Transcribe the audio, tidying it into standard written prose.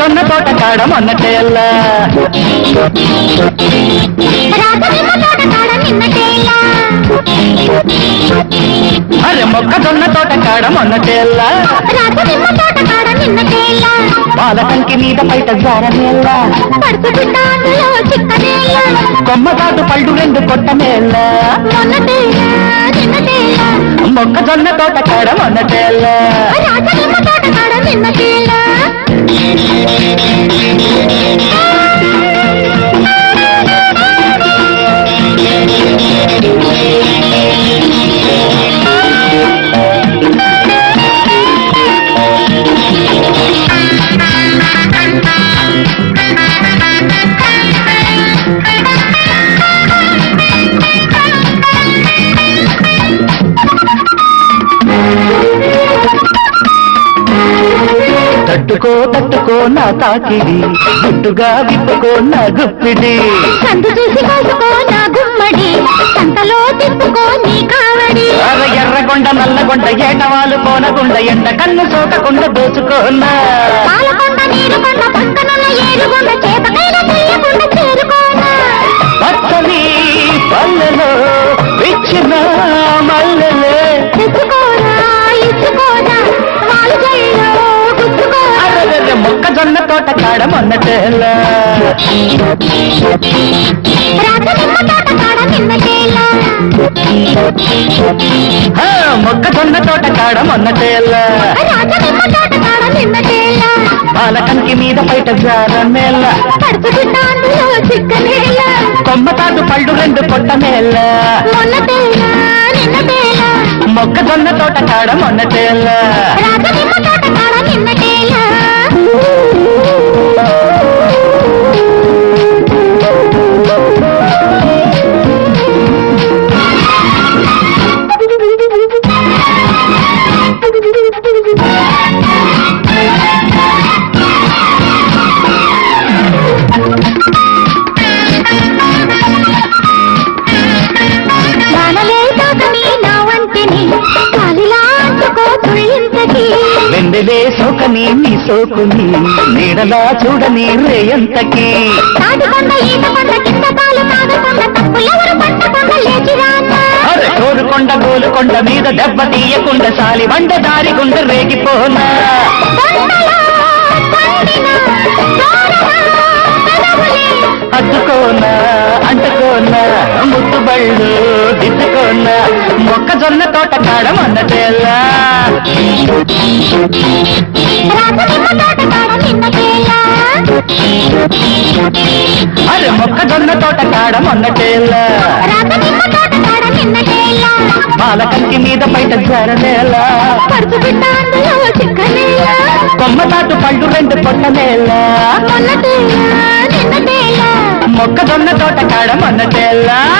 మొక్కజొన్న తోట కాడ మొన్నటేళ్ళ అరే మొక్కజొన్న తోట కాడ మొన్నటేళ్ళ పాలకంకి మీద బయట జారనేళ్ళ కొమ్మతాటు పళ్ళు రెండు కొట్టనేళ్ళ మొక్కజొన్న తోట కాడ మొన్నటేళ్ళ తట్టుకో తట్టుకో నా తాకిడి గుట్టుగా విప్పుకో నా గుప్పిడి సందు చూసి కోసుకో నా గుమ్మడి సంతలో తిప్పుకో నీ కావడి ఎర్రగొండ నల్లగొండ ఏటవాలు కోనగుండ ఎండ కన్ను సోకకుండా దోచుకోన్నా పాలకొండ నీరుకొండ పక్కనున్న ఏరుగొండ చేపకైన చెయ్యకుండా చేరుకోనా పచ్చని పల్లెలో విచ్చిన మల్లెలే తెచ్చుకోరా ఇచ్చుకోరా వాళ్ళు జైలో గుచ్చుకోరా మొక్కజొన్న తోట కాడ మొన్నటేళ్ళ రాజనిమ్మ తోట కాడ నిన్నటేళ్ళ మొక్కజొన్న తోట కాడ మొన్నటేళ్ళ రాజనిమ్మ తోట కాడ నిన్నటేళ్ళ పాలకంకి మీద బయట జారనేళ్ళ పడుచుకుంట అందులో చిక్కనేళ్ళ కొమ్మతాటు పళ్ళు రెండు కొట్టనేళ్ళ మొన్నటేళ్ళ నిన్నటేళ్ళ మొక్కజొన్న తోట కాడ మొన్నటేళ్ళ రాజనిమ్మ తోట కాడ నిన్నటేళ్ళ వెందెలే సోకని నీ సోకుని నీడలా చూడని రేయంతకి అరే కోరుకొండ గోలుకొండ మీద దెబ్బ తీయకుండా సాలి వండ దారి గుండ రేగిపోనా అద్దుకోనా అంటుకోనా ముట్టుబళ్ళు దిద్దుకోనా మొక్కజొన్న తోట కాడ మొన్నటేళ్ళ అరే మొక్కజొన్న తోట కాడ మొన్నటేళ్ళ పాలకంకి మీద బయట జారనేళ్ళ కొమ్మతాటు పళ్ళు రెండు పొట్టనేళ్ళ మొక్కజొన్న తోట కాడ మొన్నటేళ్ళ